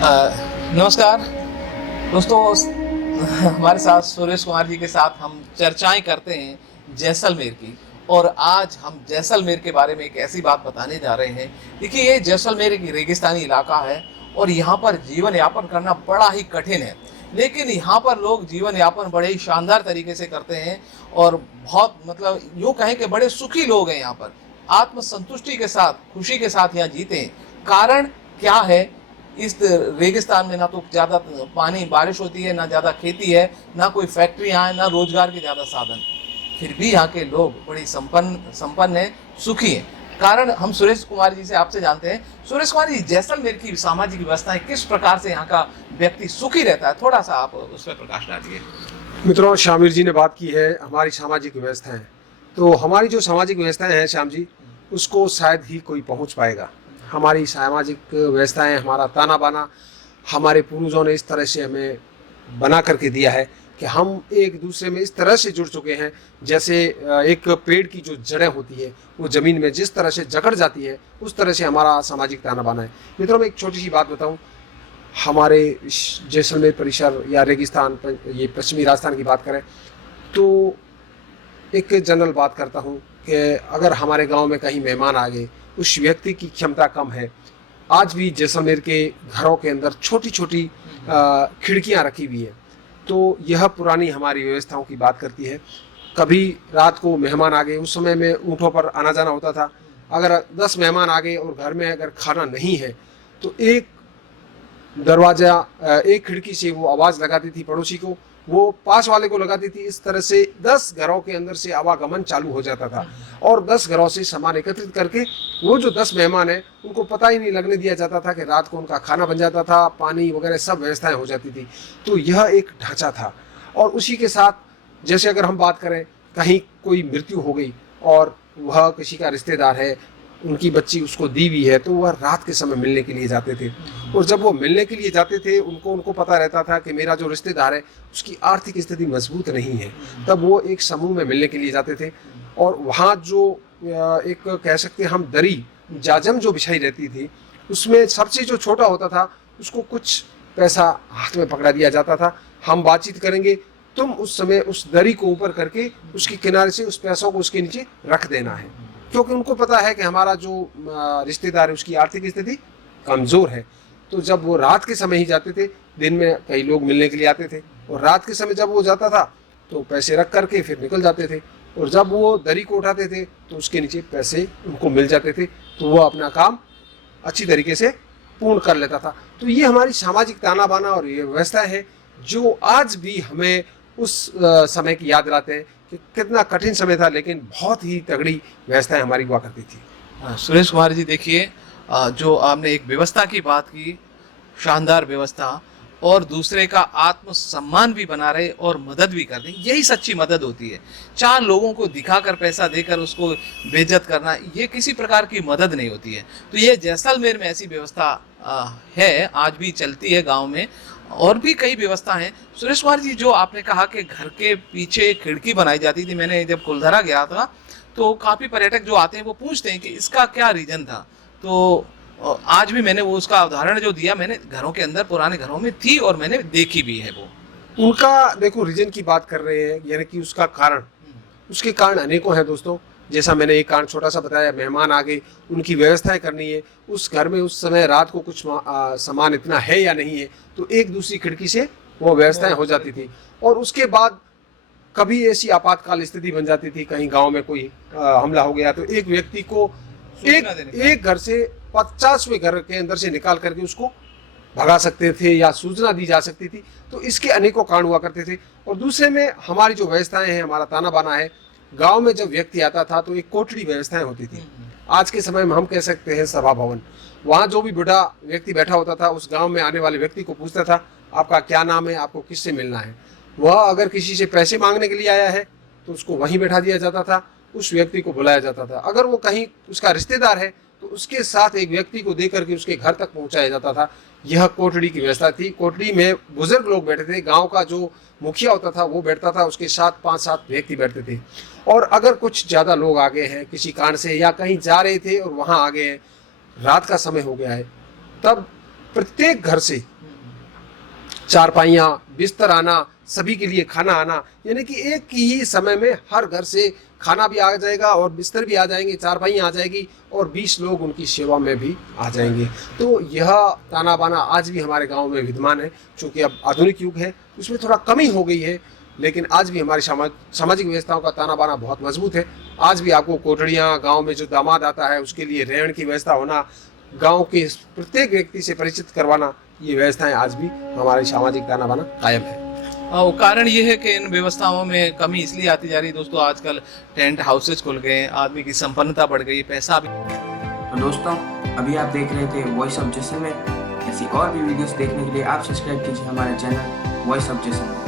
नमस्कार दोस्तों। हमारे साथ सुरेश कुमार जी के साथ हम चर्चाएं करते हैं जैसलमेर की। और आज हम जैसलमेर के बारे में एक ऐसी बात बताने जा रहे हैं। देखिए, ये जैसलमेर एक रेगिस्तानी इलाका है और यहाँ पर जीवन यापन करना बड़ा ही कठिन है, लेकिन यहाँ पर लोग जीवन यापन बड़े ही शानदार तरीके से करते हैं और बहुत मतलब यूँ कहें कि बड़े सुखी लोग हैं। यहाँ पर आत्मसंतुष्टि के साथ, खुशी के साथ यहाँ जीते हैं। कारण क्या है? इस रेगिस्तान में ना तो ज़्यादा पानी बारिश होती है, ना ज़्यादा खेती है, ना कोई फैक्ट्रियाँ हैं, ना रोजगार के ज़्यादा साधन। फिर भी यहाँ के लोग बड़े संपन्न हैं, सुखी हैं। कारण हम सुरेश कुमार जी से आपसे जानते हैं। सुरेश कुमार जी, जैसलमेर की सामाजिक व्यवस्थाएं किस प्रकार से यहाँ का व्यक्ति सुखी रहता है, थोड़ा सा आप उस पर प्रकाश डालिए। मित्रों, शामिर जी ने बात की है हमारी सामाजिक व्यवस्थाएं। तो हमारी जो सामाजिक व्यवस्थाएं हैं श्याम जी, उसको शायद ही कोई पहुंच पाएगा। हमारी सामाजिक व्यवस्थाएं, हमारा ताना बाना हमारे पूर्वजों ने इस तरह से हमें बना करके दिया है कि हम एक दूसरे में इस तरह से जुड़ चुके हैं, जैसे एक पेड़ की जो जड़ें होती है वो ज़मीन में जिस तरह से जकड़ जाती है, उस तरह से हमारा सामाजिक ताना बाना है। मित्रों, मैं एक छोटी सी बात बताऊं। हमारे जैसलमेर परिसर या रेगिस्तान, ये पश्चिमी राजस्थान की बात करें तो एक जनरल बात करता हूँ कि अगर हमारे गांव में कहीं मेहमान आ गए, उस व्यक्ति की क्षमता कम है, आज भी जैसलमेर के घरों के अंदर छोटी छोटी खिड़कियाँ रखी हुई हैं। तो यह पुरानी हमारी व्यवस्थाओं की बात करती है। कभी रात को मेहमान आ गए, उस समय में ऊँटों पर आना जाना होता था। अगर 10 मेहमान आ गए और घर में अगर खाना नहीं है तो एक खिड़की से वो आवाज़ लगाती थी पड़ोसी को, वो पास वाले को लगाती थी। इस तरह से 10 घरों के अंदर से आवागमन चालू हो जाता था और 10 घरों से सामान एकत्रित करके वो जो 10 मेहमान हैं उनको पता ही नहीं लगने दिया जाता था कि रात को उनका खाना बन जाता था, पानी वगैरह सब व्यवस्थाएं हो जाती थी। तो यह एक ढांचा था। और उसी के साथ जैसे अगर हम बात करें, कहीं कोई मृत्यु हो गई और वह किसी का रिश्तेदार है, उनकी बच्ची उसको दी हुई है, तो वह रात के समय मिलने के लिए जाते थे। और जब वो मिलने के लिए जाते थे, उनको पता रहता था कि मेरा जो रिश्तेदार है उसकी आर्थिक स्थिति मजबूत नहीं है, तब वो एक समूह में मिलने के लिए जाते थे। और वहाँ जो एक कह सकते हैं हम दरी जाजम जो बिछाई रहती थी, उसमें सबसे जो छोटा होता था उसको कुछ पैसा हाथ में पकड़ा दिया जाता था। हम बातचीत करेंगे, तुम उस समय उस दरी को ऊपर करके उसके किनारे से उस पैसों को उसके नीचे रख देना है, क्योंकि उनको पता है कि हमारा जो रिश्तेदार है उसकी आर्थिक स्थिति कमज़ोर है। तो जब वो रात के समय ही जाते थे, दिन में कई लोग मिलने के लिए आते थे, और रात के समय जब वो जाता था तो पैसे रख करके फिर निकल जाते थे। और जब वो दरी को उठाते थे तो उसके नीचे पैसे उनको मिल जाते थे, तो वो अपना काम अच्छी तरीके से पूर्ण कर लेता था। तो ये हमारी सामाजिक ताना बाना और ये व्यवस्था है जो आज भी हमें उस समय की याद दिलाते हैं कि कितना कठिन समय था, लेकिन बहुत ही तगड़ी व्यवस्थाएं हमारी हुआ करती थी। सुरेश कुमार जी, देखिए, जो आपने एक व्यवस्था की बात की, शानदार व्यवस्था, और दूसरे का आत्मसम्मान भी बना रहे और मदद भी कर रहे, यही सच्ची मदद होती है। 4 लोगों को दिखाकर पैसा देकर उसको बेइज्जत करना, ये किसी प्रकार की मदद नहीं होती है। तो ये जैसलमेर में ऐसी व्यवस्था है, आज भी चलती है गांव में, और भी कई व्यवस्था हैं। सुरेश कुमार जी, जो आपने कहा कि घर के पीछे खिड़की बनाई जाती थी, मैंने जब कुलधरा गया था तो काफ़ी पर्यटक जो आते हैं वो पूछते हैं कि इसका क्या रीज़न था। तो आज भी मैंने वो उसका उदाहरण जो दिया, मैंने घरों के अंदर पुराने घरों में थी और मैंने देखी भी है। वो उनका देखो रीजन की बात कर रहे हैं, यानी कि उसका कारण, उसके कारण अनेकों हैं दोस्तों। जैसा मैंने एक कारण छोटा सा बताया, मेहमान आ गए, उनकी व्यवस्थाएं करनी है, उस घर में उस समय रात को कुछ सामान इतना है या नहीं है, तो एक दूसरी खिड़की से वो व्यवस्थाएं हो जाती थी। और उसके बाद कभी ऐसी आपातकाल स्थिति बन जाती थी, कहीं गांव में कोई हमला हो गया, तो एक व्यक्ति को एक घर से 50वें घर के अंदर से निकाल करके उसको भगा सकते थे या सूचना दी जा सकती थी। तो इसके अनेकों कारण हुआ करते थे। और दूसरे में हमारी जो व्यवस्थाएं हैं, हमारा ताना बाना है, गांव में जब व्यक्ति आता था तो एक कोठड़ी व्यवस्थाएं होती थी। आज के समय में हम कह सकते हैं सभा भवन। वहाँ जो भी बूढ़ा व्यक्ति बैठा होता था, उस गांव में आने वाले व्यक्ति को पूछता था, आपका क्या नाम है, आपको किससे मिलना है। वह अगर किसी से पैसे मांगने के लिए आया है तो उसको वहीं बैठा दिया जाता था, उस व्यक्ति को बुलाया जाता था। अगर वो कहीं उसका रिश्तेदार है तो उसके साथ एक व्यक्ति को दे करके उसके घर तक पहुंचाया जाता था। यह कोठड़ी की व्यवस्था थी। कोठड़ी में बुजुर्ग लोग बैठे थे, गांव का जो मुखिया होता था वो बैठता था, उसके साथ 5-7 व्यक्ति बैठते थे। और अगर कुछ ज़्यादा लोग आ गए हैं किसी कारण से, या कहीं जा रहे थे और वहाँ आ गए हैं, रात का समय हो गया है, तब प्रत्येक घर से चारपाइयाँ, बिस्तर आना, सभी के लिए खाना आना, यानी कि एक ही समय में हर घर से खाना भी आ जाएगा और बिस्तर भी आ जाएंगे, चारपाइयाँ आ जाएगी और 20 लोग उनकी सेवा में भी आ जाएंगे। तो यह ताना बाना आज भी हमारे गांव में विद्यमान है। चूँकि अब आधुनिक युग है, उसमें थोड़ा कमी हो गई है, लेकिन आज भी हमारी सामाजिक व्यवस्थाओं का ताना बाना बहुत मजबूत है। आज भी आपको कोठड़ियाँ, गाँव में जो दामाद आता है उसके लिए रहने की व्यवस्था होना, गाँव के प्रत्येक व्यक्ति से परिचित करवाना, ये व्यवस्थाएं आज भी हमारी सामाजिक ताना बाना कायम है। और कारण ये है कि इन व्यवस्थाओं में कमी इसलिए आती जा रही है दोस्तों, आजकल टेंट हाउसेज खुल गए, आदमी की संपन्नता बढ़ गई, पैसा भी। तो दोस्तों, अभी आप देख रहे थे वॉइस ऑफ जैसलमेर। ऐसी और भी वीडियोस देखने के लिए आप सब्सक्राइब कीजिए हमारे चैनल वॉइस ऑफ जैसलमेर।